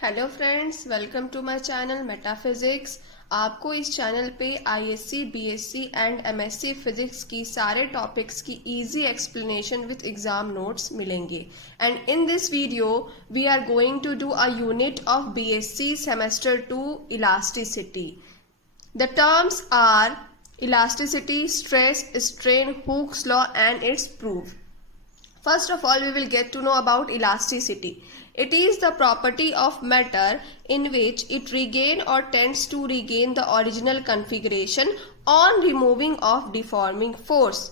Hello friends, welcome to my channel Metaphysics. आपको इस channel पे ISc, BSc and MSc physics की सारे टॉपिक्स की easy explanation with exam notes मिलेंगे। And in this video we are going to do a unit of BSc semester 2 elasticity. The terms are elasticity, stress, strain, Hooke's law and its proof. First of all, we will get to know about elasticity. It is the property of matter in which it regains or tends to regain the original configuration on removing of deforming force.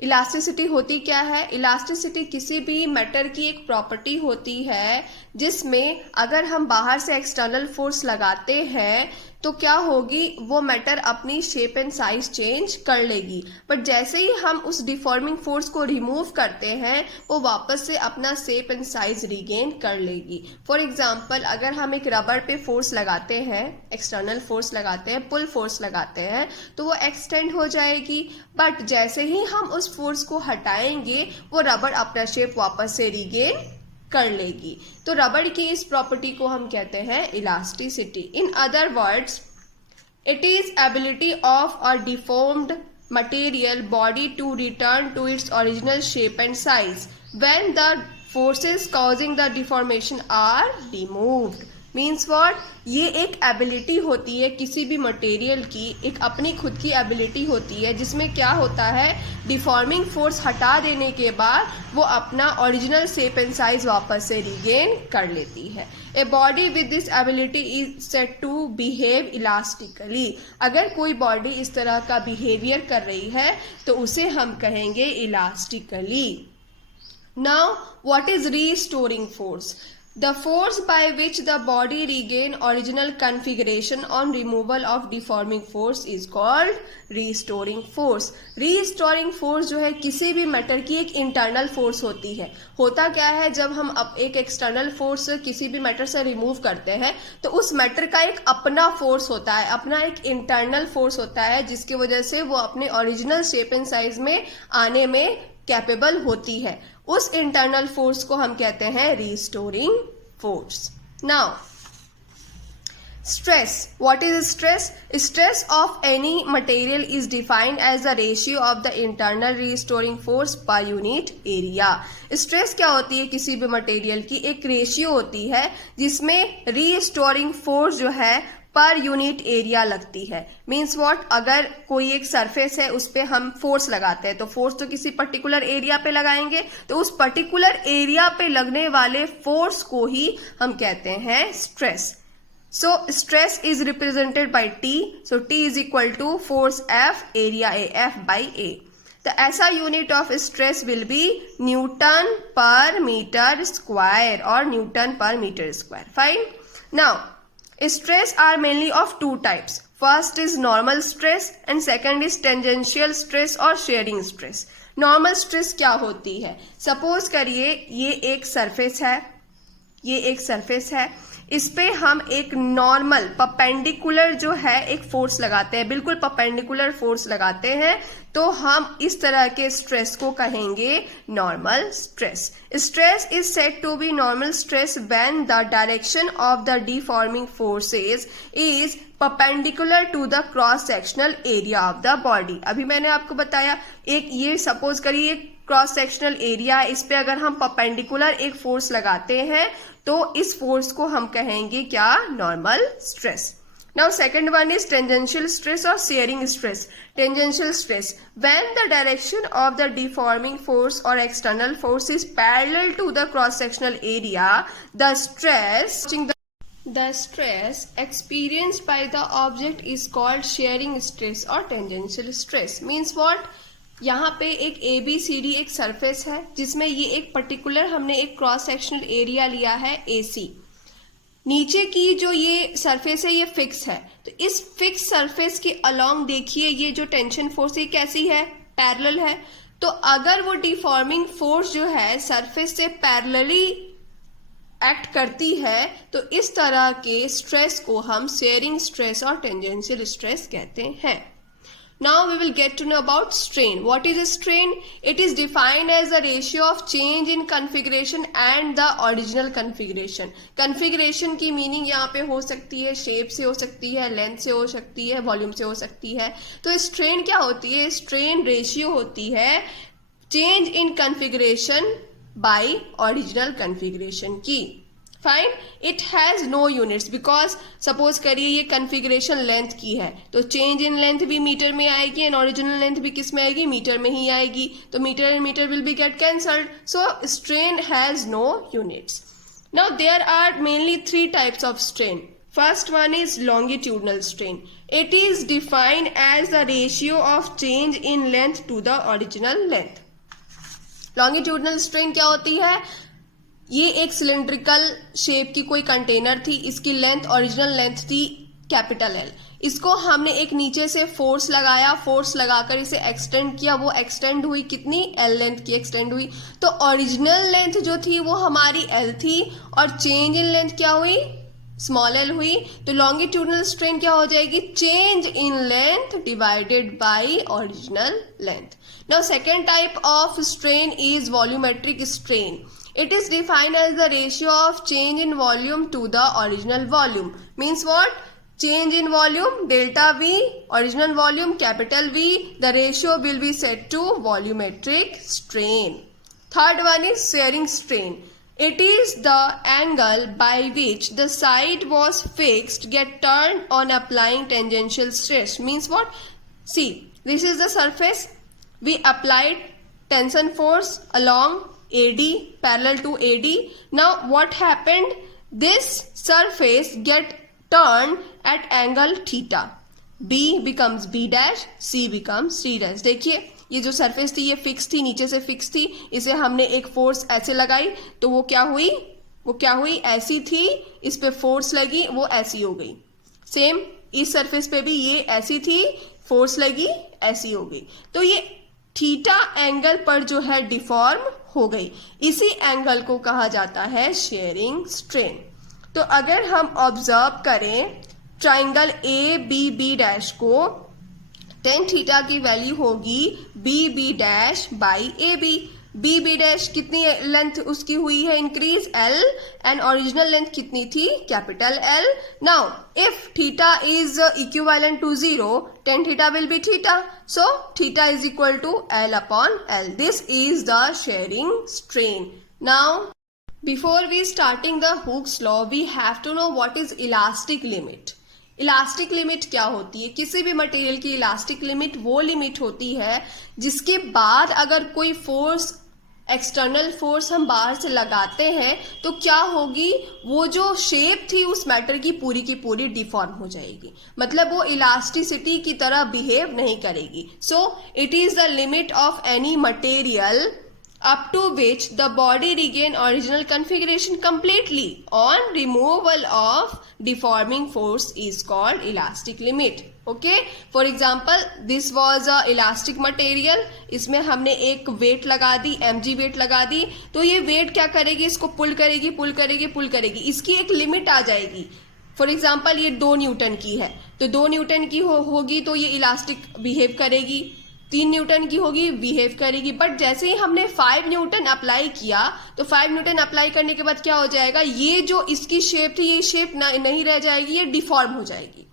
Elasticity होती क्या है? Elasticity किसी भी matter की एक property होती है जिसमें अगर हम बाहर से एक्सटर्नल फोर्स लगाते हैं तो क्या होगी, वो मैटर अपनी शेप एंड साइज चेंज कर लेगी। बट जैसे ही हम उस डिफॉर्मिंग फोर्स को रिमूव करते हैं वो वापस से अपना शेप एंड साइज रिगेन कर लेगी। फॉर एग्जांपल, अगर हम एक रबर पे फोर्स लगाते हैं, एक्सटर्नल फोर्स लगाते हैं, पुल फोर्स लगाते हैं, तो वो एक्सटेंड हो जाएगी। बट जैसे ही हम उस फोर्स को हटाएंगे वो रबर अपना शेप वापस से रिगेन कर लेगी। तो रबर की इस प्रॉपर्टी को हम कहते हैं elasticity. In other words, it is ability of a deformed material body to return to its original shape and size when the forces causing the deformation are removed. Means what? ये एक ability होती है किसी भी material की, एक अपनी खुद की एबिलिटी होती है जिसमें क्या होता है, डिफॉर्मिंग फोर्स हटा देने के बाद वो अपना ओरिजिनल शेप एंड साइज वापस से रिगेन कर लेती है। A body with this ability is said to behave elastically. अगर कोई बॉडी इस तरह का बिहेवियर कर रही है तो उसे हम कहेंगे elastically. Now what is restoring force? The force by which the body regain original configuration on removal of deforming force is called restoring force. Restoring force जो है किसी भी मैटर की एक इंटरनल फोर्स होती है। होता क्या है, जब हम एक एक्सटर्नल फोर्स किसी भी मैटर से रिमूव करते हैं तो उस मैटर का एक अपना फोर्स होता है, अपना एक इंटरनल फोर्स होता है जिसकी वजह से वो अपने ओरिजिनल शेप एंड साइज में आने में कैपेबल होती है। उस इंटरनल फोर्स को हम कहते हैं restoring force. Now stress. What is stress? Stress of any material is defined as the ratio of the internal restoring force per unit area. Stress क्या होती है? किसी भी मटेरियल की एक रेशियो होती है जिसमें रीस्टोरिंग फोर्स जो है पर यूनिट एरिया लगती है। Means what? अगर कोई एक सरफेस है उस पर हम फोर्स लगाते हैं तो फोर्स तो किसी पर्टिकुलर एरिया पे लगाएंगे, तो उस पर्टिकुलर एरिया पे लगने वाले फोर्स को ही हम कहते हैं stress. So stress is represented by T. So T is equal to force F, area AF by A. The SI unit of stress will be Newton per meter square or Newton per meter square. Fine. Now, stress are mainly of two types. First is normal stress and second is tangential stress or shearing stress. Normal stress क्या होती है? Suppose करिए ये एक surface है, ये एक surface है, इस पे हम एक नॉर्मल परपेंडिकुलर जो है एक फोर्स लगाते हैं, बिल्कुल परपेंडिकुलर फोर्स लगाते हैं, तो हम इस तरह के स्ट्रेस को कहेंगे normal stress. Stress is said to be normal stress when the direction of the deforming forces is perpendicular to the cross sectional area of the body. अभी मैंने आपको बताया, एक ये सपोज करिए क्रॉस सेक्शनल एरिया, इस पे अगर हम परपेंडिकुलर एक फोर्स लगाते हैं तो इस फोर्स को हम कहेंगे क्या? Normal stress. Now second one is tangential stress और shearing stress. Tangential stress, when the direction of the deforming force और external force is parallel to the cross sectional area, the stress experienced by the object is called shearing stress or tangential stress. Means what? यहाँ पे एक ABCD एक surface है जिसमें ये एक particular हमने एक क्रॉस सेक्शनल एरिया लिया है AC। नीचे की जो ये सरफेस है ये फिक्स है, तो इस फिक्स सरफेस के अलोंग देखिए ये जो टेंशन फोर्स ये कैसी है? पैरेलल है। तो अगर वो डिफॉर्मिंग फोर्स जो है सरफेस से पैरेलली एक्ट करती है तो इस तरह के स्ट्रेस को हम शेयरिंग स्ट्रेस और टेंजेंशियल स्ट्रेस कहते हैं। Now we will get to know about strain. What is a strain? It is defined as the ratio of change in configuration and the original configuration. Configuration की meaning यहाँ पे हो सकती है shape से हो सकती है, लेंथ से हो सकती है, वॉल्यूम से हो सकती है. तो स्ट्रेन क्या होती है? स्ट्रेन रेशियो होती है change in configuration by original configuration की. Fine. It has no units because suppose करिए ये कन्फिग्रेशन लेंथ की है तो चेंज इन लेंथ भी मीटर में आएगी एंड ओरिजिनल लेंथ भी किस में आएगी? मीटर में ही आएगी. तो metre and metre will be get cancelled. So strain has no units. Now there are mainly 3 types of strain. First one is longitudinal strain. It is defined as the ratio of change in length to the original length. Longitudinal strain क्या होती है? ये एक cylindrical shape की कोई container थी, इसकी length original length थी कैपिटल एल. इसको हमने एक नीचे से फोर्स लगाया, फोर्स लगाकर इसे एक्सटेंड किया, वो एक्सटेंड हुई कितनी? एल लेंथ की एक्सटेंड हुई. तो ओरिजिनल लेंथ जो थी वो हमारी एल थी और चेंज इन लेंथ क्या हुई? स्मॉल एल हुई. तो लॉन्गिट्यूडनल स्ट्रेन क्या हो जाएगी? Change in length divided by original length. Now second type of strain is volumetric strain. It is defined as the ratio of change in volume to the original volume. Means what? Change in volume, delta V, original volume, capital V. The ratio will be set to volumetric strain. Third one is shearing strain. It is the angle by which the side was fixed get turned on applying tangential stress. Means what? See, this is the surface. We applied tension force along AD parallel to AD. Now what happened? This surface get turned at angle theta. B becomes B dash, C becomes C dash. देखिए ये जो surface थी ये fix थी, नीचे से fix थी, इसे हमने एक फोर्स ऐसे लगाई तो वो क्या हुई? ऐसी थी, इस पे फोर्स लगी वो ऐसी हो गई. सेम इस सरफेस पे भी ये ऐसी थी, फोर्स लगी ऐसी हो गई. तो ये थीटा एंगल पर जो है डिफॉर्म हो गई. इसी एंगल को कहा जाता है शेयरिंग स्ट्रेन. तो अगर हम ऑब्जर्व करें triangle A B B dash को, टेन थीटा की वैल्यू होगी B B dash by A B. B B dash कितनी लेंथ उसकी हुई है increase? L. And original length कितनी थी? Capital L. Now if theta is equivalent to 0, tan theta will be theta. So theta is equal to L upon L. This is the shearing strain. Now before we starting the Hooke's law, we have to know what is elastic limit. Elastic limit क्या होती है? किसी भी material की elastic limit वो limit होती है जिसके बाद अगर कोई फोर्स, एक्सटर्नल फोर्स हम बाहर से लगाते हैं तो क्या होगी? वो जो शेप थी उस मैटर की पूरी डिफॉर्म हो जाएगी. मतलब वो इलास्टिसिटी की तरह बिहेव नहीं करेगी. So it is the limit of any material up to which the body regain original configuration completely. On removal of deforming force is called elastic limit. Okay, for example this was a elastic material. इसमें हमने एक wait लगा दी, mg wait लगा दी, तो ये wait क्या करेगी? इसको पुल करेगी. इसकी एक लिमिट आ जाएगी. फॉर एग्जाम्पल ये 2 न्यूटन की है तो 2 न्यूटन की होगी तो ये इलास्टिक बिहेव करेगी. 3 न्यूटन की होगी, बिहेव करेगी. बट जैसे ही हमने 5 न्यूटन अप्लाई किया तो 5 न्यूटन अप्लाई करने के बाद क्या हो जाएगा? ये जो इसकी शेप थी ये शेप नहीं रह जाएगी, ये डिफॉर्म हो जाएगी.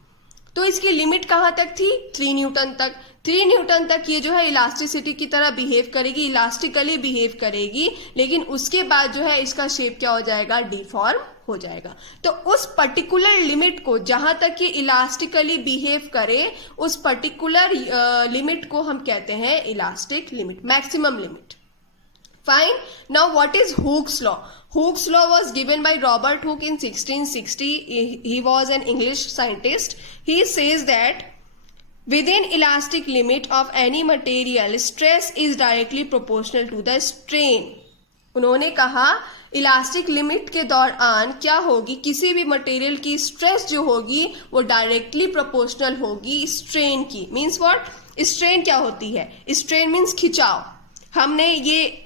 तो इसकी लिमिट कहाँ तक थी? 3 न्यूटन तक. 3 न्यूटन तक ये जो है इलास्टिसिटी की तरह बिहेव करेगी, इलास्टिकली बिहेव करेगी, लेकिन उसके बाद जो है इसका शेप क्या हो जाएगा? डिफॉर्म हो जाएगा. तो उस पर्टिकुलर लिमिट को, जहां तक ये इलास्टिकली बिहेव करे, उस पर्टिकुलर लिमिट को हम कहते हैं elastic limit, maximum limit. Fine. Now what is Hooke's law? Hooke's law was given by Robert Hooke in 1660. He was an English scientist. He says that within elastic limit of any material, stress is directly proportional to the strain. उन्होंने कहा elastic limit के दौरान क्या होगी? किसी भी material की stress जो होगी वो डायरेक्टली प्रोपोर्शनल होगी स्ट्रेन की. Means what? स्ट्रेन क्या होती है? स्ट्रेन मीन्स खिंचाव. हमने ये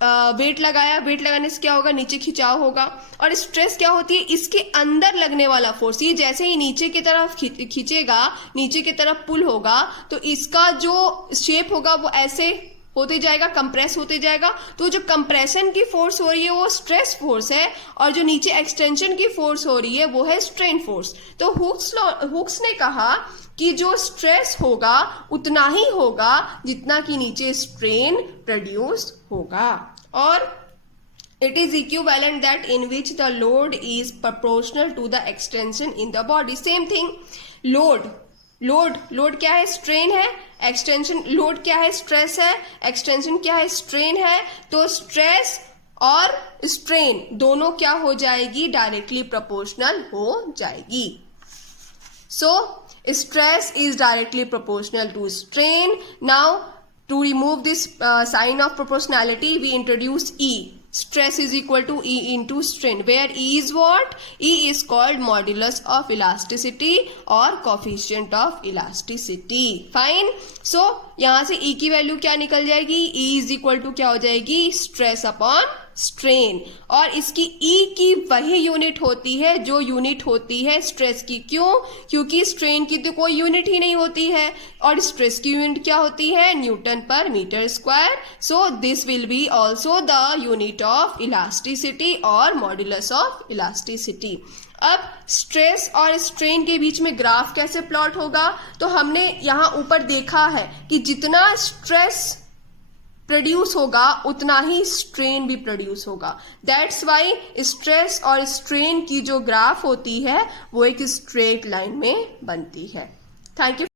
वेट लगाया, वेट लगाने से क्या होगा, नीचे खिंचाव होगा। और स्ट्रेस क्या होती है, इसके अंदर लगने वाला फोर्स। ये जैसे ही नीचे की तरफ खींचेगा, नीचे की तरफ पुल होगा, तो इसका जो शेप होगा वो ऐसे होते जाएगा, कंप्रेस होते जाएगा। तो जो कंप्रेशन की फोर्स हो रही है वो स्ट्रेस फोर्स है, और जो नीचे एक्सटेंशन की फोर्स हो रही है वो है स्ट्रेन फोर्स। तो हुक्स ने कहा कि जो स्ट्रेस होगा उतना ही होगा जितना कि नीचे स्ट्रेन प्रोड्यूस होगा, और it is equivalent that in which the load is proportional to the extension in the body. Same thing, load क्या है, स्ट्रेन है। एक्सटेंशन, लोड क्या है, स्ट्रेस है। एक्सटेंशन क्या है, स्ट्रेन है। तो स्ट्रेस और स्ट्रेन दोनों क्या हो जाएगी, डायरेक्टली प्रोपोर्शनल हो जाएगी। So stress is directly proportional to strain. Now to remove this sign of proportionality, we introduce E. Stress is equal to E into strain, where E is what? E is called modulus of elasticity or coefficient of elasticity. Fine. So यहां से E की value क्या निकल जाएगी, E is equal to क्या हो जाएगी, stress upon strain. और इसकी E की वही यूनिट होती है जो यूनिट होती है स्ट्रेस की। क्यों? क्योंकि स्ट्रेन की तो कोई यूनिट ही नहीं होती है, और स्ट्रेस की यूनिट क्या होती है, न्यूटन पर metre square. So this will be also the unit of elasticity और मॉड्यूलस ऑफ इलास्टिसिटी। अब स्ट्रेस और स्ट्रेन के बीच में ग्राफ कैसे प्लॉट होगा, तो हमने यहां ऊपर देखा है कि जितना स्ट्रेस प्रोड्यूस होगा उतना ही स्ट्रेन भी प्रोड्यूस होगा। दैट्स वाई स्ट्रेस और स्ट्रेन की जो ग्राफ होती है वो एक स्ट्रेट लाइन में बनती है। Thank you.